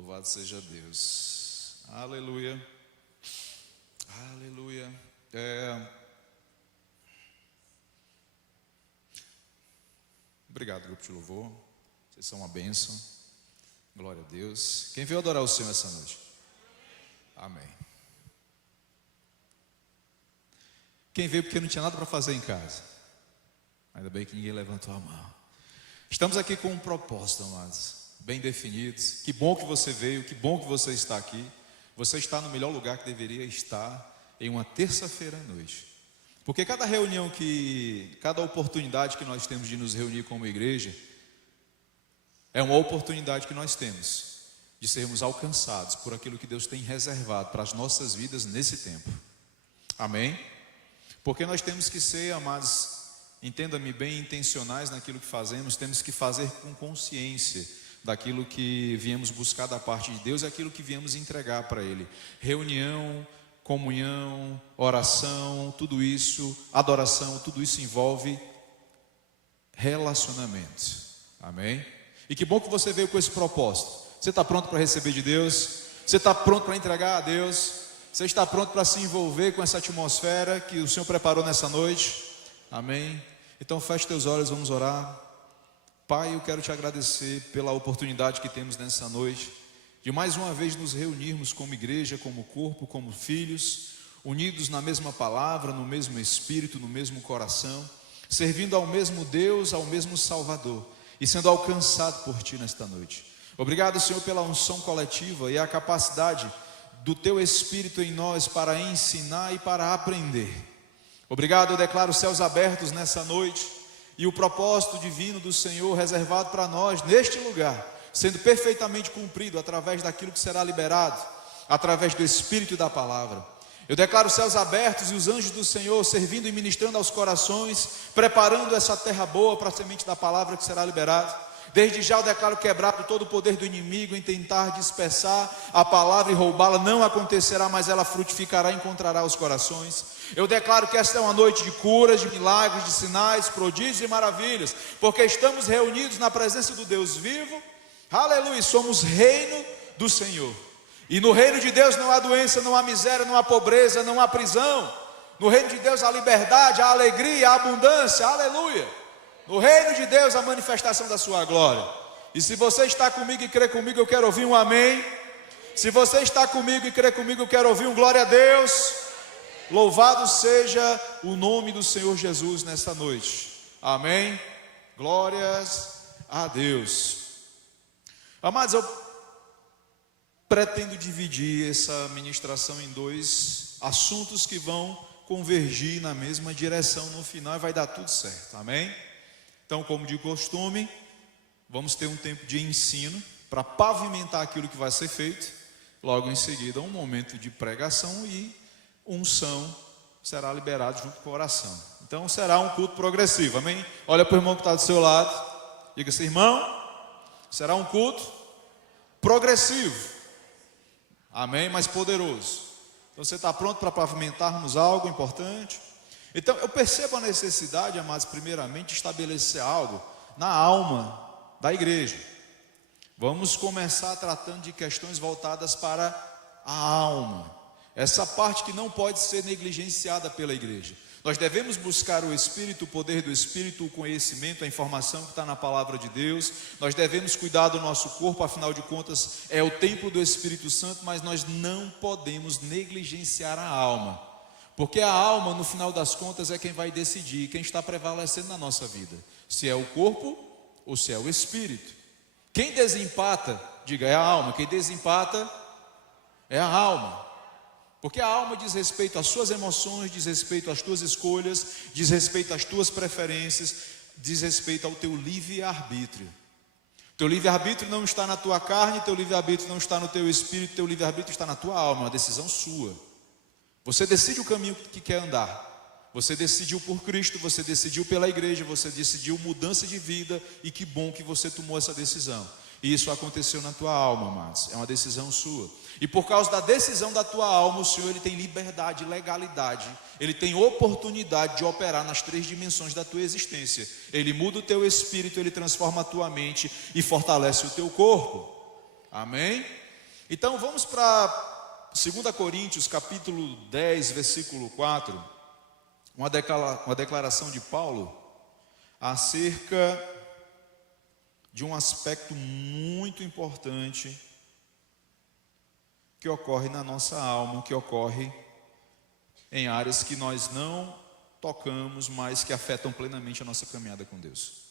Louvado seja Deus. Aleluia. Aleluia. Obrigado, grupo de louvor. Vocês são uma bênção. Glória a Deus. Quem veio adorar o Senhor essa noite? Amém. Quem veio porque não tinha nada para fazer em casa? Ainda bem que ninguém levantou a mão. Estamos aqui com um propósito, amados, bem definidos. Que bom que você veio, que bom que você está aqui. Você está no melhor lugar que deveria estar em uma terça-feira à noite. Porque cada reunião cada oportunidade que nós temos de nos reunir como igreja, é uma oportunidade que nós temos de sermos alcançados por aquilo que Deus tem reservado para as nossas vidas nesse tempo. Amém? Porque nós temos que ser, amados, entenda-me bem, intencionais naquilo que fazemos. Temos que fazer com consciência daquilo que viemos buscar da parte de Deus e aquilo que viemos entregar para Ele. Reunião, comunhão, oração, tudo isso, adoração, tudo isso envolve relacionamento. Amém? E que bom que você veio com esse propósito. Você está pronto para receber de Deus? Você está pronto para entregar a Deus? Você está pronto para se envolver com essa atmosfera que o Senhor preparou nessa noite? Amém? Então feche teus olhos, vamos orar. Pai, eu quero te agradecer pela oportunidade que temos nessa noite de mais uma vez nos reunirmos como igreja, como corpo, como filhos, unidos na mesma palavra, no mesmo espírito, no mesmo coração, servindo ao mesmo Deus, ao mesmo Salvador e sendo alcançado por Ti nesta noite. Obrigado, Senhor, pela unção coletiva e a capacidade do Teu Espírito em nós para ensinar e para aprender. Obrigado, eu declaro os céus abertos nessa noite e o propósito divino do Senhor reservado para nós neste lugar, sendo perfeitamente cumprido através daquilo que será liberado, através do Espírito e da palavra. Eu declaro os céus abertos e os anjos do Senhor servindo e ministrando aos corações, preparando essa terra boa para a semente da palavra que será liberada. Desde já eu declaro quebrado todo o poder do inimigo em tentar dispersar a palavra e roubá-la. Não acontecerá, mas ela frutificará e encontrará os corações. Eu declaro que esta é uma noite de curas, de milagres, de sinais, prodígios e maravilhas, porque estamos reunidos na presença do Deus vivo. Aleluia, somos reino do Senhor. E no reino de Deus não há doença, não há miséria, não há pobreza, não há prisão. No reino de Deus há liberdade, há alegria, há abundância. Aleluia. No reino de Deus a manifestação da sua glória. E se você está comigo e crê comigo, eu quero ouvir um amém. Se você está comigo e crê comigo, eu quero ouvir um glória a Deus. Louvado seja o nome do Senhor Jesus nesta noite. Amém. Glórias a Deus. Amados, eu pretendo dividir essa ministração em dois assuntos que vão convergir na mesma direção no final e vai dar tudo certo. Amém? Então, como de costume, vamos ter um tempo de ensino para pavimentar aquilo que vai ser feito. Logo em seguida, um momento de pregação e unção será liberado junto com a oração. Então, será um culto progressivo. Amém? Olha para o irmão que está do seu lado. Diga assim, irmão, será um culto progressivo. Amém? Mas poderoso. Então, você está pronto para pavimentarmos algo importante? Então, eu percebo a necessidade, amados, primeiramente, de estabelecer algo na alma da igreja. Vamos começar tratando de questões voltadas para a alma. Essa parte que não pode ser negligenciada pela igreja. Nós devemos buscar o Espírito, o poder do Espírito, o conhecimento, a informação que está na palavra de Deus. Nós devemos cuidar do nosso corpo, afinal de contas, é o templo do Espírito Santo, mas nós não podemos negligenciar a alma. Porque a alma, no final das contas, é quem vai decidir, quem está prevalecendo na nossa vida. Se é o corpo ou se é o espírito. Quem desempata, diga, é a alma. Quem desempata é a alma. Porque a alma diz respeito às suas emoções, diz respeito às tuas escolhas, diz respeito às tuas preferências, diz respeito ao teu livre-arbítrio. Teu livre-arbítrio não está na tua carne, teu livre-arbítrio não está no teu espírito, teu livre-arbítrio está na tua alma, é uma decisão sua. Você decide o caminho que quer andar. Você decidiu por Cristo, você decidiu pela igreja, você decidiu mudança de vida e que bom que você tomou essa decisão. E isso aconteceu na tua alma, amados. É uma decisão sua. E por causa da decisão da tua alma, o Senhor ele tem liberdade, legalidade. Ele tem oportunidade de operar nas três dimensões da tua existência. Ele muda o teu espírito, ele transforma a tua mente e fortalece o teu corpo. Amém? Então vamos para 2 Coríntios capítulo 10, versículo 4, uma declaração de Paulo acerca de um aspecto muito importante que ocorre na nossa alma, que ocorre em áreas que nós não tocamos, mas que afetam plenamente a nossa caminhada com Deus.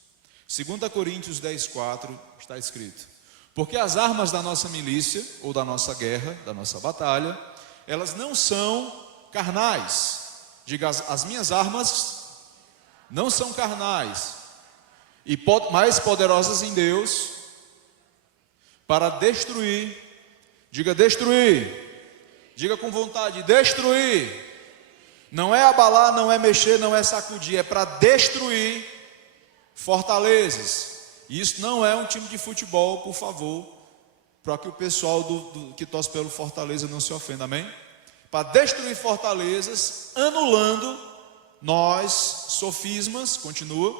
2 Coríntios 10, 4 está escrito: porque as armas da nossa milícia, ou da nossa guerra, da nossa batalha, elas não são carnais. Diga, as minhas armas não são carnais, e mais poderosas em Deus, para destruir. Diga, destruir. Diga com vontade, destruir. Não é abalar, não é mexer, não é sacudir, é para destruir fortalezas. E isso não é um time de futebol, por favor, para que o pessoal que torce pelo Fortaleza não se ofenda, amém? Para destruir fortalezas, anulando nós, sofismas, continua,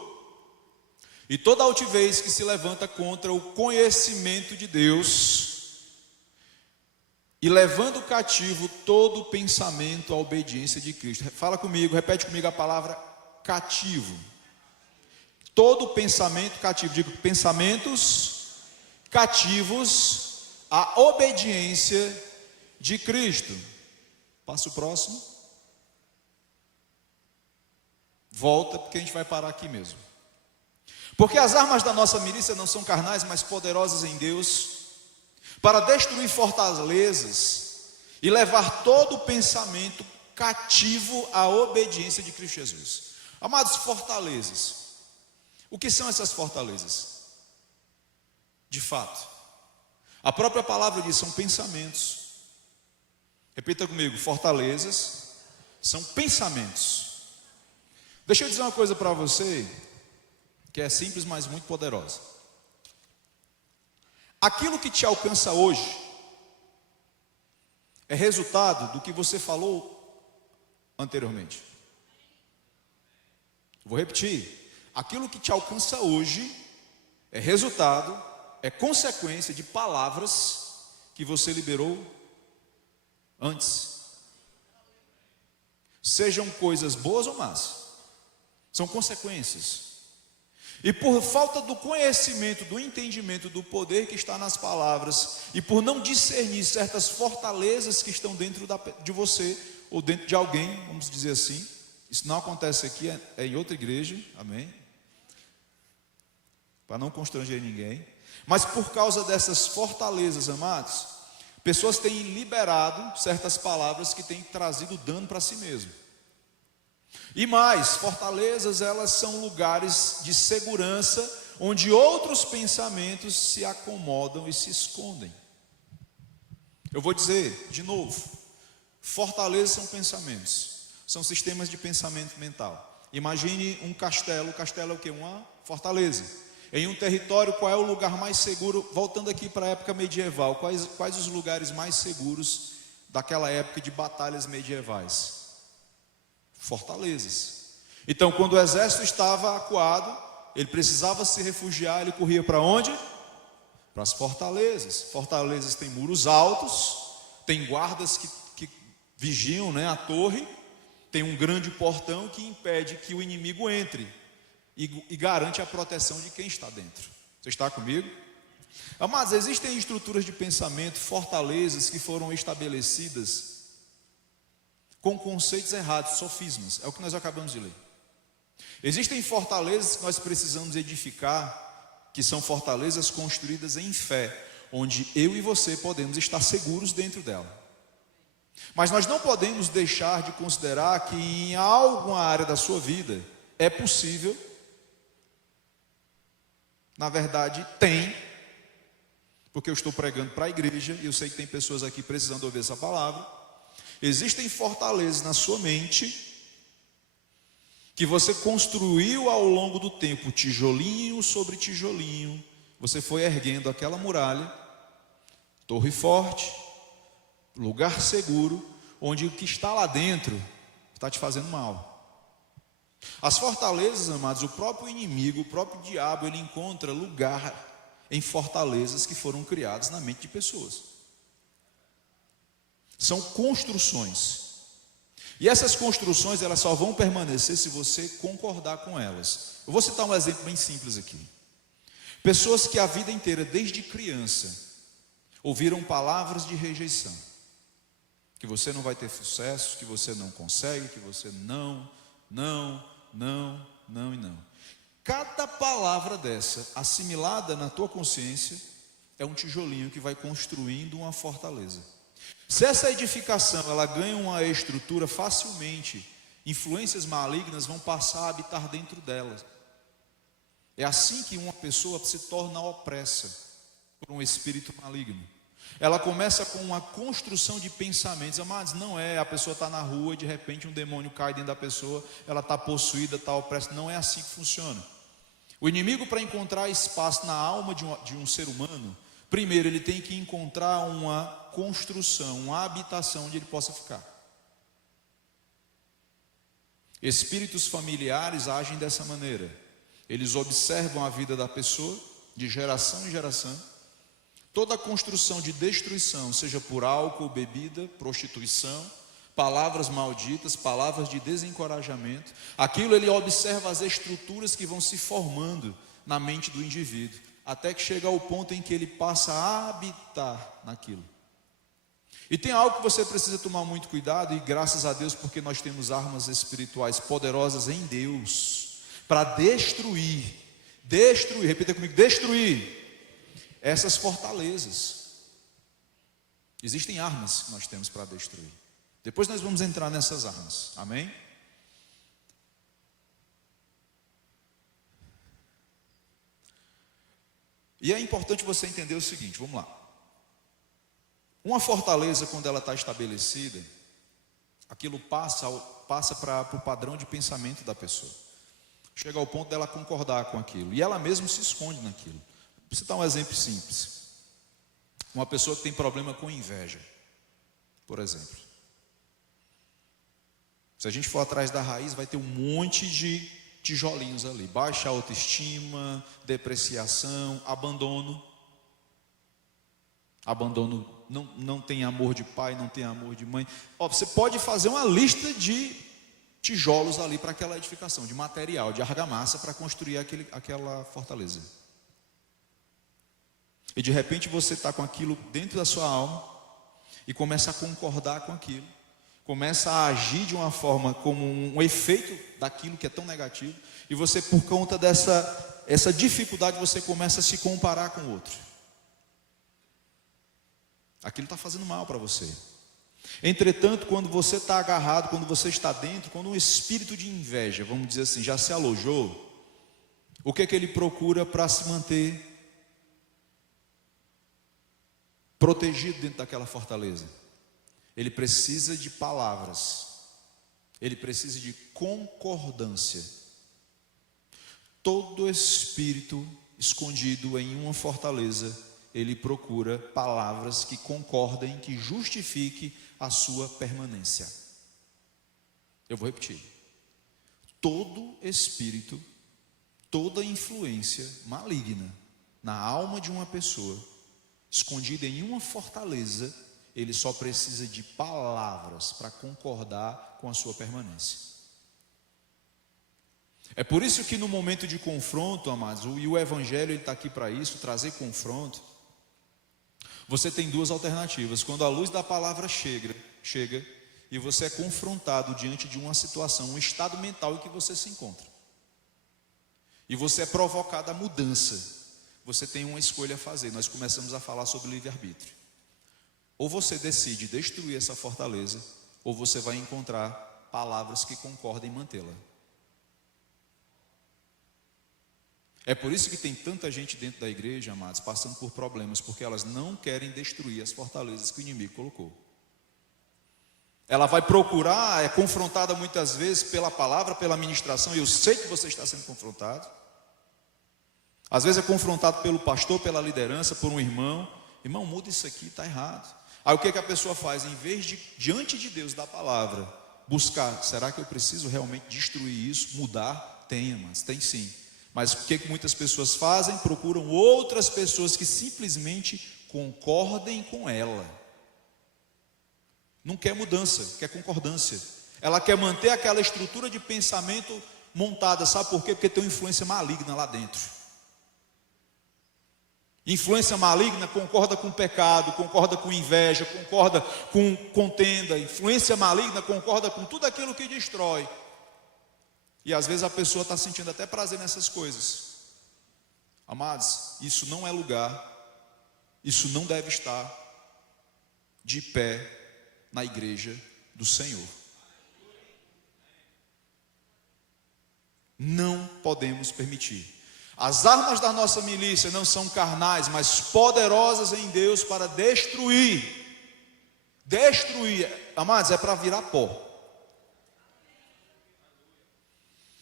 e toda altivez que se levanta contra o conhecimento de Deus, e levando cativo todo pensamento à obediência de Cristo. Fala comigo, repete comigo a palavra cativo. Todo pensamento cativo, digo, pensamentos cativos à obediência de Cristo. Passa o próximo. Volta, porque a gente vai parar aqui mesmo. Porque as armas da nossa milícia não são carnais, mas poderosas em Deus, para destruir fortalezas e levar todo pensamento cativo à obediência de Cristo Jesus. Amados, fortalezas. O que são essas fortalezas? De fato, a própria palavra diz, são pensamentos. Repita comigo, fortalezas são pensamentos. Deixa eu dizer uma coisa para você, que é simples, mas muito poderosa. Aquilo que te alcança hoje é resultado do que você falou anteriormente. Vou repetir. Aquilo que te alcança hoje é resultado, é consequência de palavras que você liberou antes. Sejam coisas boas ou más, são consequências. E por falta do conhecimento, do entendimento do poder que está nas palavras, e por não discernir certas fortalezas que estão dentro de você, ou dentro de alguém, vamos dizer assim, isso não acontece aqui, é em outra igreja, amém? Para não constranger ninguém. Mas por causa dessas fortalezas, amados, pessoas têm liberado certas palavras que têm trazido dano para si mesmo. E mais, fortalezas, elas são lugares de segurança, onde outros pensamentos se acomodam e se escondem. Eu vou dizer de novo, fortalezas são pensamentos, são sistemas de pensamento mental. Imagine um castelo, o castelo é o que? Uma fortaleza. Em um território, qual é o lugar mais seguro? Voltando aqui para a época medieval, quais os lugares mais seguros daquela época de batalhas medievais? Fortalezas. Então, quando o exército estava acuado, ele precisava se refugiar, ele corria para onde? Para as fortalezas. Fortalezas têm muros altos, tem guardas que vigiam, né, a torre, tem um grande portão que impede que o inimigo entre e garante a proteção de quem está dentro. Você está comigo? Amados, existem estruturas de pensamento, fortalezas que foram estabelecidas com conceitos errados, sofismas, é o que nós acabamos de ler. Existem fortalezas que nós precisamos edificar, que são fortalezas construídas em fé, onde eu e você podemos estar seguros dentro dela. Mas nós não podemos deixar de considerar que em alguma área da sua vida é possível, na verdade tem, porque eu estou pregando para a igreja e eu sei que tem pessoas aqui precisando ouvir essa palavra. Existem fortalezas na sua mente que você construiu ao longo do tempo, tijolinho sobre tijolinho, você foi erguendo aquela muralha, torre forte, lugar seguro, onde o que está lá dentro está te fazendo mal. As fortalezas, amados, o próprio inimigo, o próprio diabo, ele encontra lugar em fortalezas que foram criadas na mente de pessoas. São construções. E essas construções, elas só vão permanecer se você concordar com elas. Eu vou citar um exemplo bem simples aqui. Pessoas que a vida inteira, desde criança, ouviram palavras de rejeição. Que você não vai ter sucesso, que você não consegue, que você não. Cada palavra dessa, assimilada na tua consciência, é um tijolinho que vai construindo uma fortaleza. Se essa edificação ela ganha uma estrutura, facilmente influências malignas vão passar a habitar dentro dela. É assim que uma pessoa se torna opressa por um espírito maligno. Ela começa com uma construção de pensamentos. Amados, não é, a pessoa está na rua e de repente um demônio cai dentro da pessoa, ela está possuída, está opressa. Não é assim que funciona. O inimigo, para encontrar espaço na alma de um ser humano, primeiro ele tem que encontrar uma construção, uma habitação onde ele possa ficar. Espíritos familiares agem dessa maneira. Eles observam a vida da pessoa, de geração em geração. Toda a construção de destruição, seja por álcool, bebida, prostituição, palavras malditas, palavras de desencorajamento, aquilo ele observa as estruturas que vão se formando na mente do indivíduo, até que chega ao ponto em que ele passa a habitar naquilo. E tem algo que você precisa tomar muito cuidado, e graças a Deus, porque nós temos armas espirituais poderosas em Deus, para destruir, repita comigo, destruir essas fortalezas. Existem armas que nós temos para destruir. Depois nós vamos entrar nessas armas, amém? E é importante você entender o seguinte, vamos lá. Uma fortaleza, quando ela está estabelecida, aquilo passa para o padrão de pensamento da pessoa. Chega ao ponto dela concordar com aquilo. E ela mesma se esconde naquilo. Vou citar um exemplo simples. Uma pessoa que tem problema com inveja, por exemplo. Se a gente for atrás da raiz, vai ter um monte de tijolinhos ali. Baixa autoestima, depreciação, abandono. Abandono, não tem amor de pai, não tem amor de mãe. Você pode fazer uma lista de tijolos ali para aquela edificação, de material, de argamassa para construir aquela fortaleza. E de repente você está com aquilo dentro da sua alma e começa a concordar com aquilo, começa a agir de uma forma como um efeito daquilo que é tão negativo, e você, por conta dessa dificuldade, você começa a se comparar com o outro. Aquilo está fazendo mal para você. Entretanto, quando você está agarrado, quando você está dentro, quando um espírito de inveja, vamos dizer assim, já se alojou, o que é que ele procura para se manter protegido dentro daquela fortaleza? Ele precisa de palavras, ele precisa de concordância. Todo espírito escondido em uma fortaleza, ele procura palavras que concordem, que justifiquem a sua permanência. Eu vou repetir. Todo espírito, toda influência maligna na alma de uma pessoa, escondida em uma fortaleza, ele só precisa de palavras para concordar com a sua permanência. É por isso que no momento de confronto, amados, e o Evangelho está aqui para isso, trazer confronto. Você tem duas alternativas. Quando a luz da palavra chega e você é confrontado diante de uma situação, um estado mental em que você se encontra, e você é provocado a mudança, você tem uma escolha a fazer. Nós começamos a falar sobre livre-arbítrio. Ou você decide destruir essa fortaleza, ou você vai encontrar palavras que concordem em mantê-la. É por isso que tem tanta gente dentro da igreja, amados, passando por problemas, porque elas não querem destruir as fortalezas que o inimigo colocou. Ela vai procurar, é confrontada muitas vezes pela palavra, pela ministração, e eu sei que você está sendo confrontado. Às vezes é confrontado pelo pastor, pela liderança, por um irmão. Irmão, muda isso aqui, está errado. Aí o que a pessoa faz? Em vez de, diante de Deus, da palavra, buscar, será que eu preciso realmente destruir isso, mudar? Tem, amados, tem sim. Mas o que muitas pessoas fazem? Procuram outras pessoas que simplesmente concordem com ela. não quer mudança, quer concordância. Ela quer manter aquela estrutura de pensamento montada, sabe por quê? Porque tem uma influência maligna lá dentro. Influência maligna concorda com pecado, concorda com inveja, concorda com contenda. Influência maligna concorda com tudo aquilo que destrói. E às vezes a pessoa está sentindo até prazer nessas coisas. Amados, isso não é lugar, isso não deve estar de pé na igreja do Senhor. Não podemos permitir. As armas da nossa milícia não são carnais, mas poderosas em Deus para destruir. Destruir, amados, é para virar pó.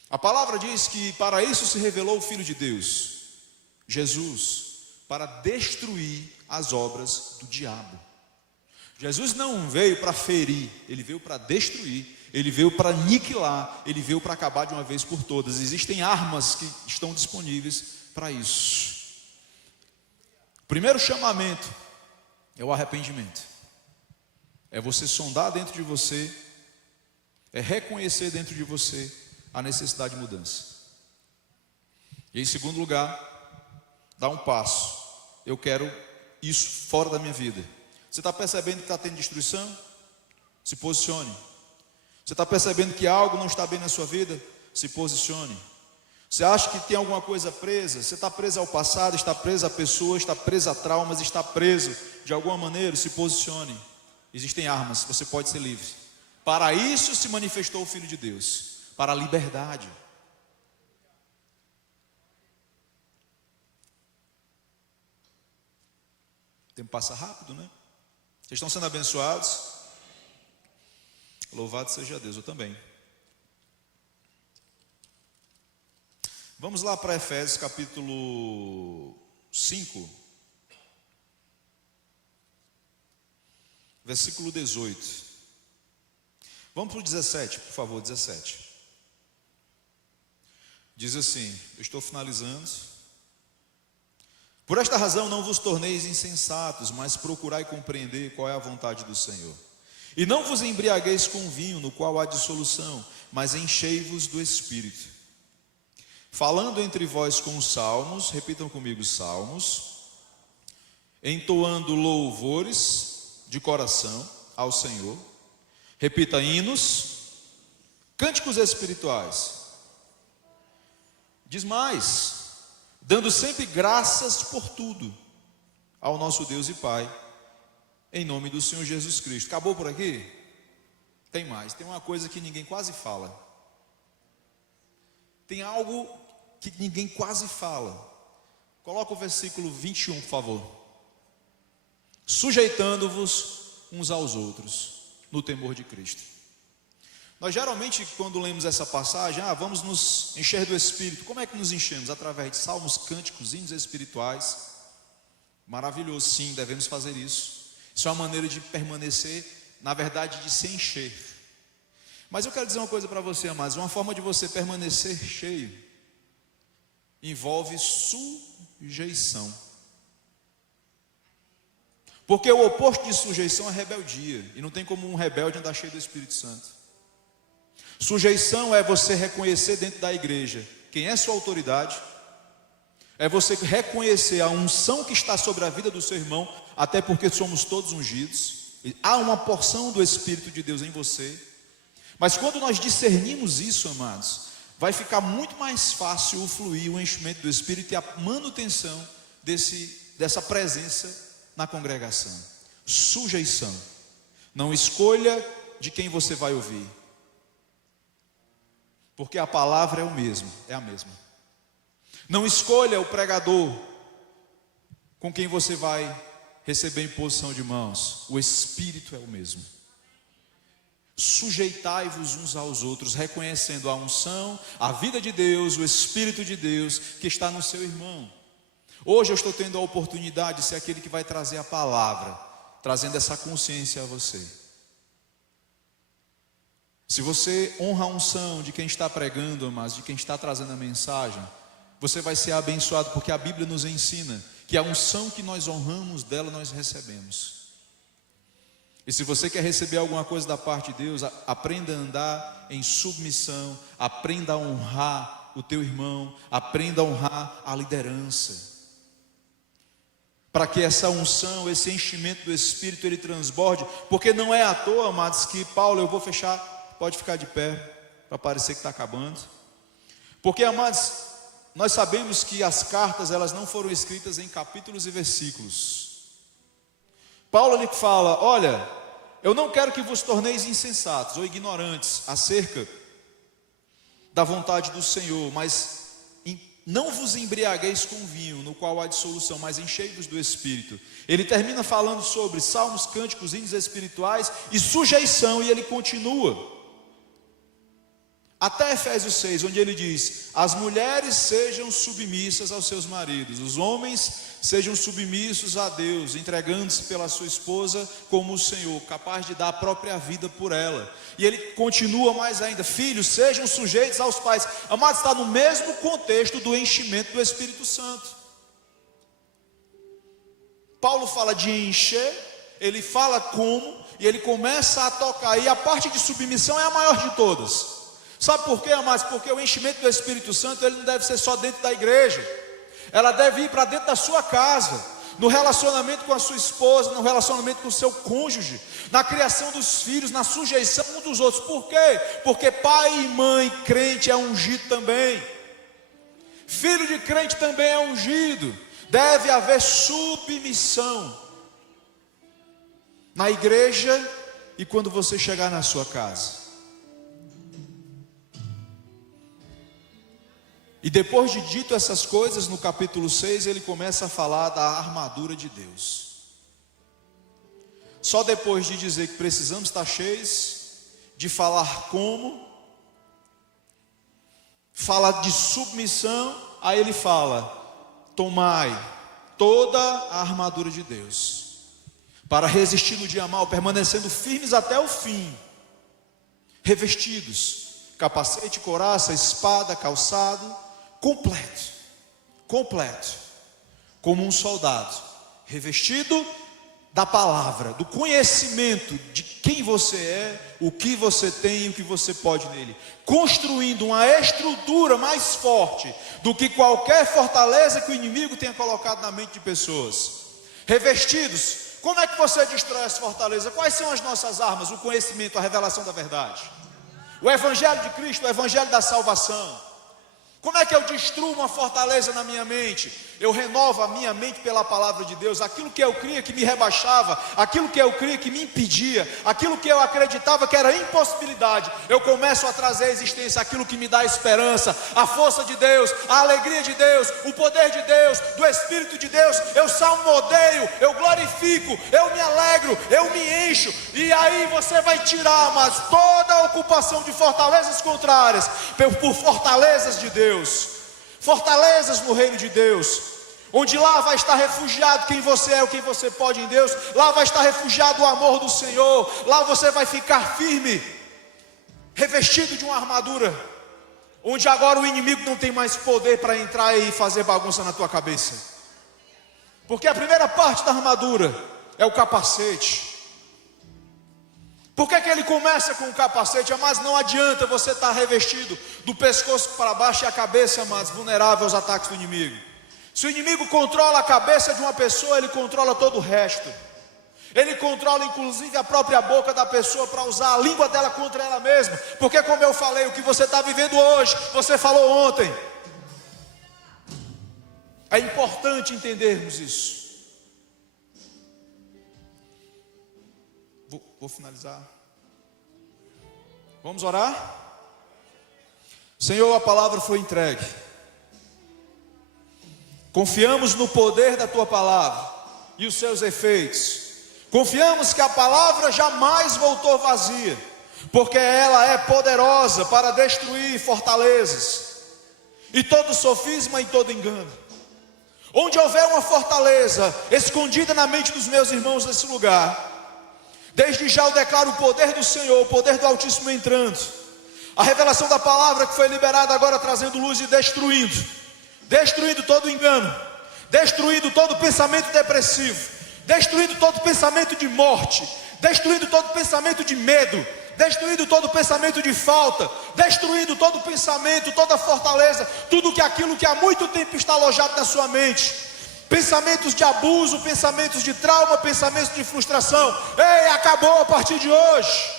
A palavra diz que para isso se revelou o Filho de Deus, Jesus, para destruir as obras do diabo. Jesus não veio para ferir, ele veio para destruir. Ele veio para aniquilar, ele veio para acabar de uma vez por todas. Existem armas que estão disponíveis para isso. O primeiro chamamento é o arrependimento. É você sondar dentro de você, é reconhecer dentro de você a necessidade de mudança. E em segundo lugar, dar um passo. Eu quero isso fora da minha vida. Você está percebendo que está tendo destruição? Se posicione. Você está percebendo que algo não está bem na sua vida? Se posicione. Você acha que tem alguma coisa presa? Você está preso ao passado, está preso a pessoas, está preso a traumas, está preso de alguma maneira? Se posicione. Existem armas, você pode ser livre. Para isso se manifestou o Filho de Deus, para a liberdade. O tempo passa rápido, né? Vocês estão sendo abençoados? Louvado seja Deus, eu também. Vamos lá para Efésios capítulo 5, versículo 18. Vamos para o 17, por favor, 17. Diz assim, eu estou finalizando. Por esta razão não vos torneis insensatos, mas procurai compreender qual é a vontade do Senhor. E não vos embriagueis com vinho, no qual há dissolução, mas enchei-vos do Espírito. Falando entre vós com salmos, repitam comigo salmos, entoando louvores de coração ao Senhor. Repita hinos, cânticos espirituais. Diz mais, dando sempre graças por tudo ao nosso Deus e Pai, em nome do Senhor Jesus Cristo. Acabou por aqui? Tem mais, tem uma coisa que ninguém quase fala. Tem algo que ninguém quase fala. Coloca o versículo 21, por favor. Sujeitando-vos uns aos outros, no temor de Cristo. Nós geralmente, quando lemos essa passagem, vamos nos encher do Espírito. Como é que nos enchemos? Através de salmos, cânticos, hinos espirituais. Maravilhoso, sim, devemos fazer isso. Isso é uma maneira de permanecer, na verdade, de se encher. Mas eu quero dizer uma coisa para você, amados. Uma forma de você permanecer cheio envolve sujeição. Porque o oposto de sujeição é rebeldia. E não tem como um rebelde andar cheio do Espírito Santo. Sujeição é você reconhecer dentro da igreja quem é sua autoridade. É você reconhecer a unção que está sobre a vida do seu irmão, até porque somos todos ungidos. Há uma porção do Espírito de Deus em você. Mas quando nós discernimos isso, amados, vai ficar muito mais fácil o fluir, o enchimento do Espírito e a manutenção dessa presença na congregação. Sujeição. Não escolha de quem você vai ouvir, porque a palavra é a mesma. Não escolha o pregador com quem você vai receber imposição de mãos. O Espírito é o mesmo. Sujeitai-vos uns aos outros, reconhecendo a unção, a vida de Deus, o Espírito de Deus que está no seu irmão. Hoje eu estou tendo a oportunidade de ser aquele que vai trazer a palavra, trazendo essa consciência a você. Se você honra a unção de quem está pregando, mas de quem está trazendo a mensagem, você vai ser abençoado, porque a Bíblia nos ensina que a unção que nós honramos, dela nós recebemos. E se você quer receber alguma coisa da parte de Deus, aprenda a andar em submissão, aprenda a honrar o teu irmão, aprenda a honrar a liderança. Para que essa unção, esse enchimento do Espírito, ele transborde. Porque não é à toa, amados, que Paulo, eu vou fechar, pode ficar de pé, para parecer que está acabando. Porque, amados, nós sabemos que as cartas, elas não foram escritas em capítulos e versículos. Paulo, ele fala, olha, eu não quero que vos torneis insensatos ou ignorantes acerca da vontade do Senhor, mas não vos embriagueis com vinho, no qual há dissolução, mas enchei-vos do Espírito. Ele termina falando sobre salmos, cânticos, hinos espirituais e sujeição, e ele continua até Efésios 6, onde ele diz: as mulheres sejam submissas aos seus maridos, os homens sejam submissos a Deus, entregando-se pela sua esposa como o Senhor, capaz de dar a própria vida por ela. E ele continua mais ainda: filhos, sejam sujeitos aos pais. Amados, está no mesmo contexto do enchimento do Espírito Santo. Paulo fala de encher, ele fala como, e ele começa a tocar, e a parte de submissão é a maior de todas. Sabe por quê, amados? Porque o enchimento do Espírito Santo, ele não deve ser só dentro da igreja. Ela deve ir para dentro da sua casa, no relacionamento com a sua esposa, no relacionamento com o seu cônjuge, na criação dos filhos, na sujeição um dos outros. Por quê? Porque pai e mãe crente é ungido também. Filho de crente também é ungido. Deve haver submissão na igreja e quando você chegar na sua casa. E depois de dito essas coisas, no capítulo 6, ele começa a falar da armadura de Deus. Só depois de dizer que precisamos estar cheios, de falar como, fala de submissão, aí ele fala: tomai toda a armadura de Deus, para resistir no dia mau, permanecendo firmes até o fim, revestidos, capacete, couraça, espada, calçado, completo, como um soldado, revestido da palavra, do conhecimento de quem você é, o que você tem e o que você pode nele, construindo uma estrutura mais forte do que qualquer fortaleza que o inimigo tenha colocado na mente de pessoas. Revestidos, como é que você destrói essa fortaleza? Quais são as nossas armas? O conhecimento, a revelação da verdade, o Evangelho de Cristo, o Evangelho da salvação. Como é que eu destruo uma fortaleza na minha mente? Eu renovo a minha mente pela palavra de Deus. Aquilo que eu cria que me rebaixava, aquilo que eu cria que me impedia, aquilo que eu acreditava que era impossibilidade, eu começo a trazer à existência aquilo que me dá esperança, a força de Deus, a alegria de Deus, o poder de Deus, do Espírito de Deus. Eu salmodeio, eu glorifico, eu me alegro, eu me encho. E aí você vai tirar, mas toda a ocupação de fortalezas contrárias por fortalezas de Deus. Fortalezas no reino de Deus, onde lá vai estar refugiado quem você é, o que você pode em Deus. Lá vai estar refugiado o amor do Senhor. Lá você vai ficar firme, revestido de uma armadura, onde agora o inimigo não tem mais poder para entrar e fazer bagunça na tua cabeça. Porque a primeira parte da armadura é o capacete. Por que ele começa com o capacete? Mas não adianta você estar revestido do pescoço para baixo e a cabeça, amados, vulnerável aos ataques do inimigo. Se o inimigo controla a cabeça de uma pessoa, ele controla todo o resto. Ele controla inclusive a própria boca da pessoa para usar a língua dela contra ela mesma. Porque, como eu falei, o que você está vivendo hoje, você falou ontem. É importante entendermos isso. Vou finalizar. Vamos orar? Senhor, a palavra foi entregue. Confiamos no poder da tua palavra e os seus efeitos. Confiamos que a palavra jamais voltou vazia, porque ela é poderosa para destruir fortalezas e todo sofisma e todo engano. Onde houver uma fortaleza escondida na mente dos meus irmãos nesse lugar, desde já eu declaro o poder do Senhor, o poder do Altíssimo entrando, a revelação da palavra que foi liberada agora, trazendo luz e destruindo todo engano, destruindo todo pensamento depressivo, destruindo todo pensamento de morte, destruindo todo pensamento de medo, destruindo todo pensamento de falta, destruindo todo pensamento, toda fortaleza, tudo que aquilo que há muito tempo está alojado na sua mente, pensamentos de abuso, pensamentos de trauma, pensamentos de frustração. Ei, acabou a partir de hoje.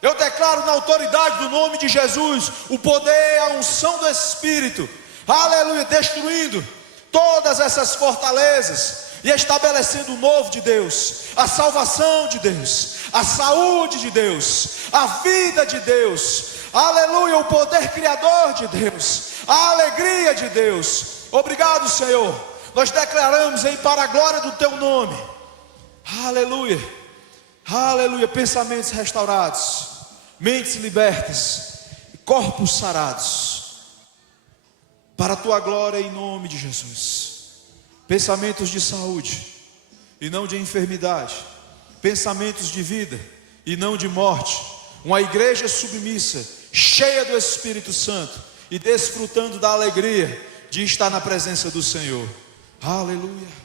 Eu declaro na autoridade do nome de Jesus, o poder, a unção do Espírito, aleluia, destruindo todas essas fortalezas e estabelecendo o novo de Deus, a salvação de Deus, a saúde de Deus, a vida de Deus, aleluia, o poder criador de Deus, a alegria de Deus. Obrigado, Senhor. Nós declaramos aí para a glória do teu nome, aleluia, aleluia, pensamentos restaurados, mentes libertas, corpos sarados, para a tua glória em nome de Jesus. Pensamentos de saúde e não de enfermidade, pensamentos de vida e não de morte, uma igreja submissa, cheia do Espírito Santo e desfrutando da alegria de estar na presença do Senhor. Aleluia.